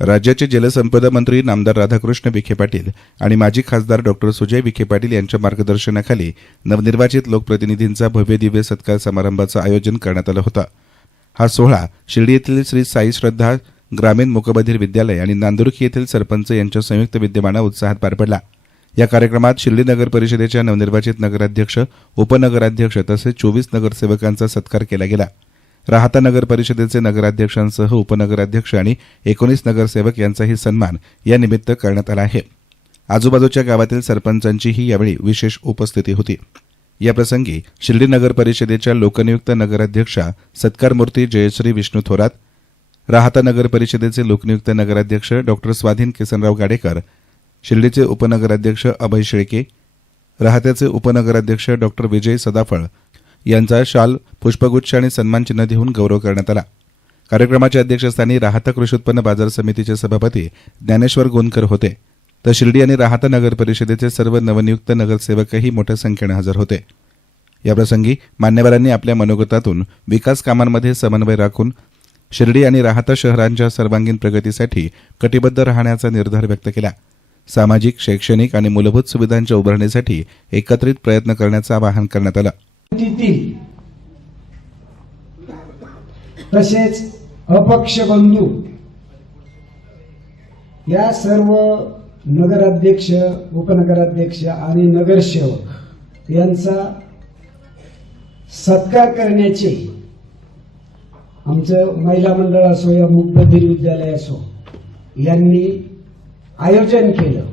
राज्याचे जलसंपदा मंत्री नामदार राधाकृष्ण विखे पाटील आणि माजी खासदार डॉक्टर सुजय विखे पाटील यांच्या मार्गदर्शनाखाली नवनिर्वाचित लोकप्रतिनिधींचा भव्य दिव्य सत्कार समारंभाचं आयोजन करण्यात आलं होतं। हा सोहळा शिर्डी येथील श्री साई श्रद्धा ग्रामीण मूकबधीर विद्यालय आणि नांदुर्की येथील सरपंच यांच्या संयुक्त विद्यमाने उत्साहात पार पडला। या कार्यक्रमात शिर्डी नगर परिषदेच्या नवनिर्वाचित नगराध्यक्ष, उपनगराध्यक्ष तसेच 24 नगरसेवकांचा सत्कार केला गेला। राहता नगर परिषदेचे नगराध्यक्षांसह उपनगराध्यक्ष आणि 19 नगरसेवक यांचाही सन्मान या निमित्त करण्यात आला आहे। आजूबाजूच्या गावातील सरपंचांचीही यावेळी विशेष उपस्थिती होती। या प्रसंगी शिर्डी नगर परिषदेच्या लोकनियुक्त नगराध्यक्षा सत्कारमूर्ती जयश्री विष्णू थोरात, राहता नगर परिषदेचे लोकनियुक्त नगराध्यक्ष डॉक्टर स्वाधीन किसनराव गाडेकर, शिर्डीचे उपनगराध्यक्ष अभय शेळके, राहत्याचे उपनगराध्यक्ष डॉक्टर विजय सदाफळ यांचा शाल, पुष्पगुच्छ आणि सन्मानचिन्ह देऊन गौरव करण्यात आला। कार्यक्रमाच्या अध्यक्षस्थानी राहता कृषी उत्पन्न बाजार समितीचे सभापती ज्ञानेश्वर गोंदकर होते, तर शिर्डी आणि राहता नगर परिषदेचे सर्व नवनियुक्त नगरसेवकही मोठ्या संख्येने हजर होते। याप्रसंगी मान्यवरांनी आपल्या मनोगतातून विकास कामांमध्ये समन्वय राखून शिर्डी आणि राहता शहरांच्या सर्वांगीण प्रगतीसाठी कटिबद्ध राहण्याचा निर्धार व्यक्त केला। सामाजिक, शैक्षणिक आणि मूलभूत सुविधांच्या उभारणीसाठी एकत्रित प्रयत्न करण्याचं आवाहन करण्यात आलं। तसेच अपक्ष बंधू या सर्व नगराध्यक्ष, उपनगराध्यक्ष आणि नगरसेवक यांचा सत्कार करण्याचे आमचं महिला मंडळ असो या मूकबधीर विद्यालय असो यांनी आयोजन केलं।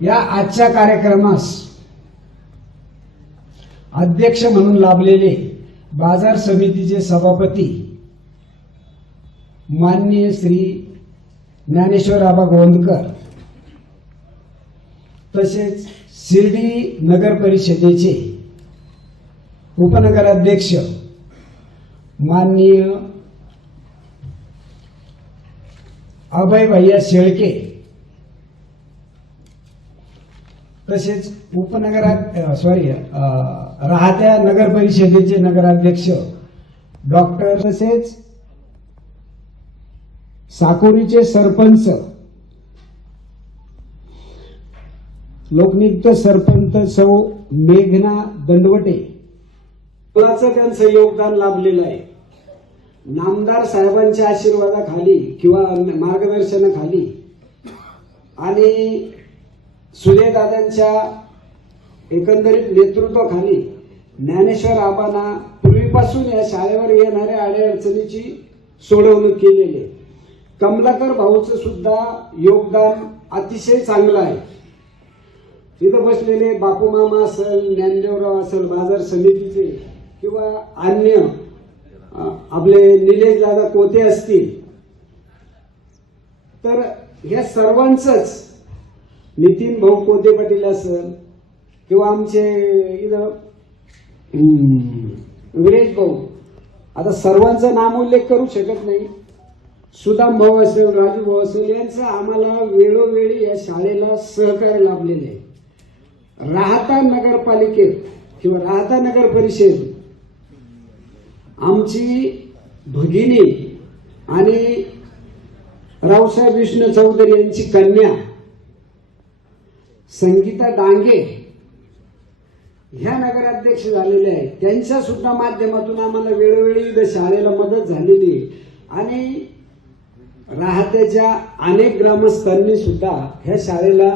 या आजच्या कार्यक्रमास अध्यक्ष म्हणून लाभलेले बाजार समितीचे सभापती माननीय श्री ज्ञानेश्वर आबा गोंदकर, तसेच शिर्डी नगर परिषदेचे उपनगराध्यक्ष माननीय अभय भैया शेळके, तसेच राहत्या नगर परिषदेचे नगराध्यक्ष डॉक्टर, तसेच साकोरीचे सरपंच, लोकनियुक्त सरपंच सौ मेघना दंडवटे, त्यांचं योगदान लाभलेलं आहे। नामदार साहेबांच्या आशीर्वादाखाली किंवा मार्गदर्शनाखाली आणि सुजयदादांच्या एकंदरीत नेतृत्वाखाली ज्ञानेश्वर आबांना पूर्वीपासून या शाळेवर येणाऱ्या अडचणीची सोडवणूक केलेली। कमलाकर भाऊचं सुद्धा योगदान अतिशय चांगलं आहे। इथं बसलेले बापू मामा असेल, ज्ञानदेवराव असेल बाजार समितीचे किंवा अन्य आपले निलेश दादा कोते असतील, तर ह्या सर्वांचंच, नितीन भाऊ कोते पाटील असेल किंवा आमचे इथं विरेश भाऊ, आता सर्वांचा नामोल्लेख करू शकत नाही, सुदाम भाऊ असेल, राजू भाऊ असेल, यांचं आम्हाला वेळोवेळी या शाळेला सहकार्य लाभलेले आहे। राहता नगरपालिकेत किंवा राहता नगर परिषद आमची भगिनी आणि रावसाहेब विष्णू चौधरी यांची कन्या संगीता डांगे ह्या नगराध्यक्ष झालेल्या आहेत। त्यांच्या सुद्धा माध्यमातून आम्हाला वेळोवेळी शाळेला मदत झालेली आहे आणि राहत्याच्या अनेक ग्रामस्थांनी सुद्धा ह्या शाळेला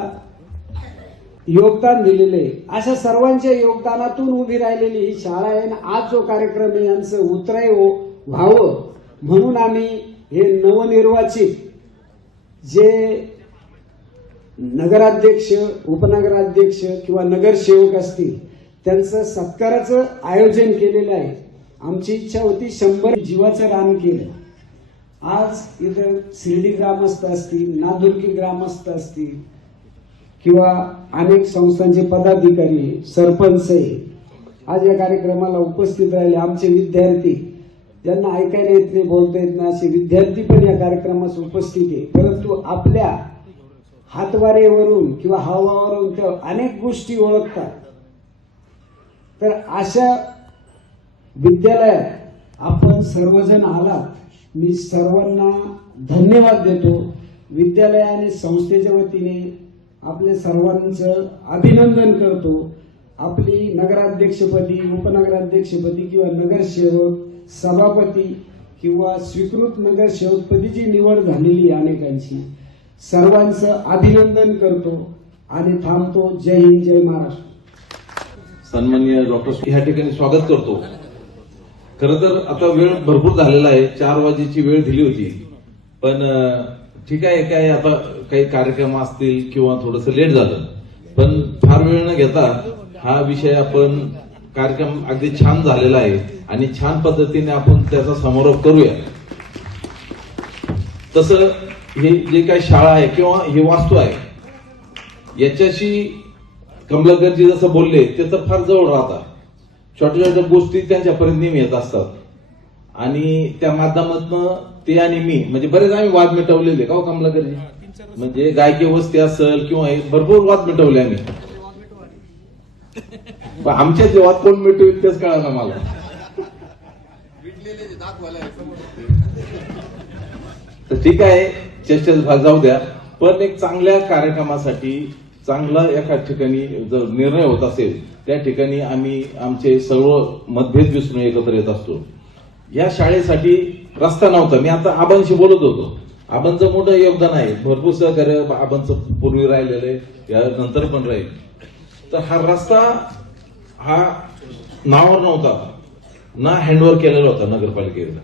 योगदान दिलेले आहे। अशा सर्वांच्या योगदानातून उभी राहिलेली ही शाळा आहे आणि आज जो कार्यक्रम आहे यांचं उतराई व्हावं म्हणून आम्ही हे नवनिर्वाचित जे नगराध्यक्ष, उपनगराध्यक्ष किंवा नगरसेवक असतील त्यांचं सत्काराचं आयोजन केलेलं आहे। आमची इच्छा होती 100 जीवाचं रान केलं। आज इथं शिर्डी ग्रामस्थ असतील, नांदुर्की ग्रामस्थ असतील किंवा अनेक संस्थांचे पदाधिकारी, सरपंच आज या कार्यक्रमाला उपस्थित राहिले। आमचे विद्यार्थी, ज्यांना ऐकायला येत नाही, बोलता येत नाही, असे विद्यार्थी पण या कार्यक्रमास उपस्थित आहे, परंतु आपल्या हातवारेवरून किंवा हावावरून ते अनेक गोष्टी ओळखतात। तर अशा विद्यालयात आपण सर्वजण आलात मी सर्वांना धन्यवाद देतो. विद्यालय आणि संस्थेच्या वतीने आपल्या सर्वांचं अभिनंदन करतो. आपली नगराध्यक्षपदी, उपनगराध्यक्षपदी किंवा नगरसेवक, सभापती किंवा स्वीकृत नगरसेवकपदीची निवड झालेली अनेकांची. सर्वांचं अभिनंदन करतो आणि थांबतो. जय हिंद, जय महाराष्ट्र. सन्माननीय डॉक्टर ह्या ठिकाणी स्वागत करतो. खरं तर आता वेळ भरपूर झालेला आहे. 4 वाजेची वेळ दिली होती, पण ठीक आहे, काय आता काही कार्यक्रम असतील किंवा थोडंसं लेट झालं, पण फार वेळ न घेता हा विषय आपण कार्यक्रम अगदी छान झालेला आहे आणि छान पद्धतीने आपण त्याचा समारोप करूया. तसं हे जे काही शाळा आहे किंवा ही वास्तू आहे याच्याशी कमलाकरजी जसं बोलले ते तर फार जवळ राहतात. छोट्या छोट्या गोष्टी त्यांच्यापर्यंत नेहमी येत असतात आणि त्या माध्यमातून ते आणि मी म्हणजे बरेच आम्ही वाद मिटवलेले का हो कमलाकरजी, म्हणजे गायकी वस्ती असेल किंवा भरपूर वाद मिटवले आम्ही. पण आमच्या जे वाद कोण मिटवेल तेच कळलं मला. तर ठीक आहे, चर्चेचा भाग जाऊ द्या. पण एक चांगल्या कार्यक्रमासाठी चांगला एका ठिकाणी जर निर्णय होत असेल त्या ठिकाणी आम्ही आमचे सर्व मतभेद विसरून एकत्र येत असतो. या शाळेसाठी रस्ता नव्हता. मी आता आबांशी बोलत होतो. आबांचं मोठं योगदान आहे, भरपूर सहकार्य आबांचं पूर्वी राहिलेलं आहे, या नंतर पण राहील. तर हा रस्ता हा नावावर नव्हता ना, हँडओव्हर केलेला होता नगरपालिकेला.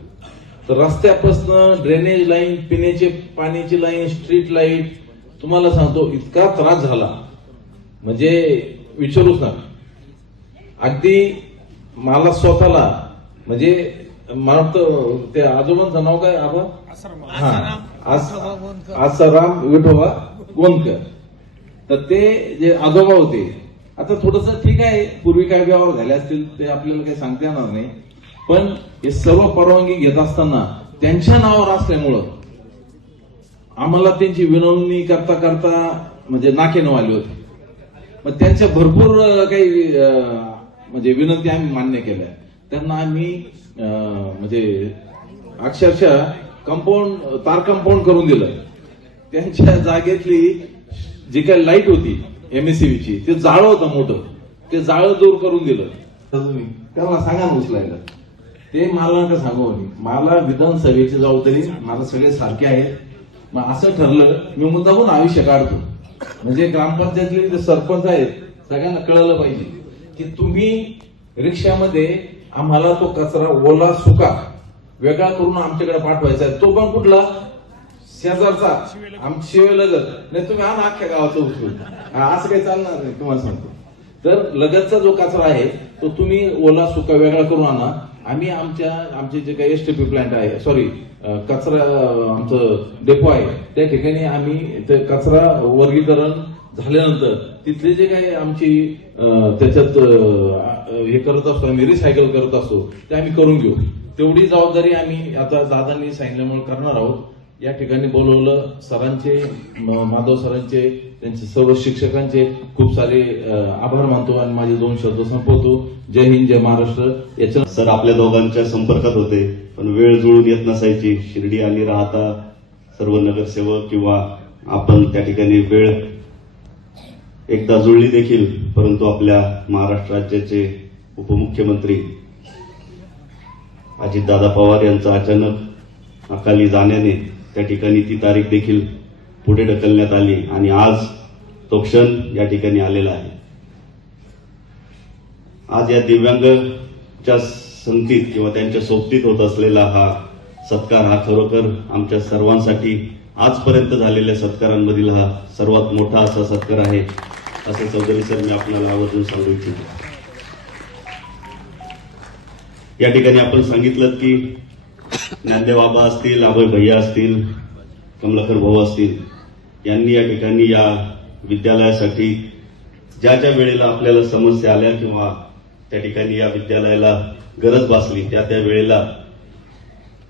तर रस्त्यापासून ड्रेनेज लाईन, पिण्याचे पाण्याची लाईन, स्ट्रीट लाईट, तुम्हाला सांगतो इतका त्रास झाला म्हणजे विचारूच नका. अगदी मला स्वतःला म्हणजे मला वाटतं ते आजोबांचं नाव काय आबा, आसाराम विठोबा गोंदकर. तर ते जे आजोबा होते, आता थोडस ठीक आहे पूर्वी काय व्यवहार झाले असतील ते आपल्याला काही सांगता येणार नाही, पण हे सर्व परवानगी घेत असताना त्यांच्या नावावर असल्यामुळं आम्हाला त्यांची विनवणी करता करता म्हणजे नाकेनऊ आली होती. मग त्यांच्या भरपूर काही म्हणजे विनंती आम्ही मान्य केल्या. त्यांना आम्ही म्हणजे अक्षरशः तार कंपाऊंड करून दिलं. त्यांच्या जागेतली जी काही लाईट होती एमएससीबीची, ते जाळं होतं मोठं, ते जाळं दूर करून दिलं. तुम्ही त्याला सांगा ना उचलायला, ते मला नका सांगू. मला विधानसभेची जबाबदारी, मला सगळे सारखे आहेत. मग असं ठरलं मी मुद्दाहून आयुष्य काढतो, म्हणजे ग्रामपंचायतले जे सरपंच आहेत सगळ्यांना कळलं पाहिजे की तुम्ही रिक्षामध्ये आम्हाला तो कचरा ओला सुका वेगळा करून आमच्याकडे पाठवायचा आहे. तो पण कुठला, शेजारचा, आमची शिवाय लगत नाही. तुम्ही आणा अख्ख्या गावाचं उचलून, असं काही चालणार नाही तुम्हाला सांगतो. तर लगतचा जो कचरा आहे तो तुम्ही ओला सुका वेगळा करून आणा. आम्ही आमचे जे काही एसटीपी प्लांट आहे, सॉरी कचरा आमचं डेपो आहे, त्या ठिकाणी आम्ही ते कचरा वर्गीकरण झाल्यानंतर तिथले जे काही आमची त्याच्यात हे करत असतो, आम्ही रिसायकल करत असतो, ते आम्ही करून घेऊ. तेवढी जबाबदारी आम्ही आता दादांनी सांगितल्यामुळे करणार आहोत. या ठिकाणी बोलवलं सरांचे, माधव सरांचे, त्यांचे सर्व शिक्षकांचे खूप सारे आभार मानतो आणि माझे 2 शब्द संपवतो. जय हिंद, जय महाराष्ट्र. याच्या सर आपल्या दोघांच्या संपर्कात होते, पण वेळ जुळून येत नसायची. शिर्डी आणि राहता सर्व नगरसेवक किंवा आपण त्या ठिकाणी वेळ एकदा जुळली देखील, परंतु आपल्या महाराष्ट्र राज्याचे उपमुख्यमंत्री अजितदादा पवार यांचा अचानक अकाली जाण्याने त्या ठिकाणी ती तारीख देखील पुढे ढकलण्यात आली आणि आज तो क्षण या ठिकाणी आलेला आहे. आज या दिव्यांगच्या संगतीत किंवा त्यांच्या सोबतीत होत असलेला हा सत्कार हा खरोखर आमच्या सर्वांसाठी आजपर्यंत झालेल्या सत्कारांमधील हा सर्वात मोठा असा सत्कार आहे, असं चौधरी सर मी आपल्याला आवर्जून सांगू इच्छितो. या ठिकाणी आपण सांगितलं की ज्ञानदेव बाबा असतील, अभय भैया असतील, कमलाकर भाऊ असतील, यांनी या ठिकाणी या विद्यालयासाठी ज्या ज्या वेळेला आपल्याला समस्या आल्या किंवा त्या ठिकाणी या विद्यालयाला गरज भासली त्या त्या वेळेला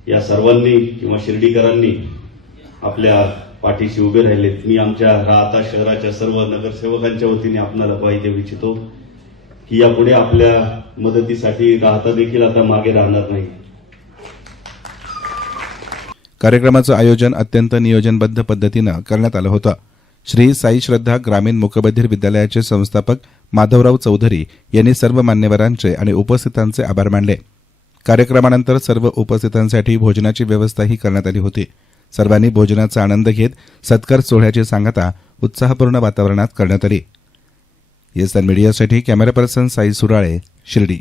या सर्वांनी किंवा शिर्डीकरांनी आपल्या पाठीशी उभे राहिलेत. मी आमच्या राहता शहराच्या सर्व नगरसेवकांच्या वतीने आपल्याला पाहिजे इच्छितो की यापुढे आपल्या मदतीसाठी राहता देखील आता मागे राहणार नाही. कार्यक्रमाचं आयोजन अत्यंत नियोजनबद्ध पद्धतीनं करण्यात आलं होतं. श्री साई श्रद्धा ग्रामीण मूकबधीर विद्यालयाचे संस्थापक माधवराव चौधरी यांनी सर्व मान्यवरांचे आणि उपस्थितांचे आभार मानले. कार्यक्रमानंतर सर्व उपस्थितांसाठी भोजनाची व्यवस्थाही करण्यात आली होती. सर्वांनी भोजनाचा आनंद घेत सत्कार सोहळ्याची सांगता उत्साहपूर्ण वातावरणात करण्यात आली. येस मीडियासाठी कॅमेरा पर्सन साई सुराळे, शिर्डी.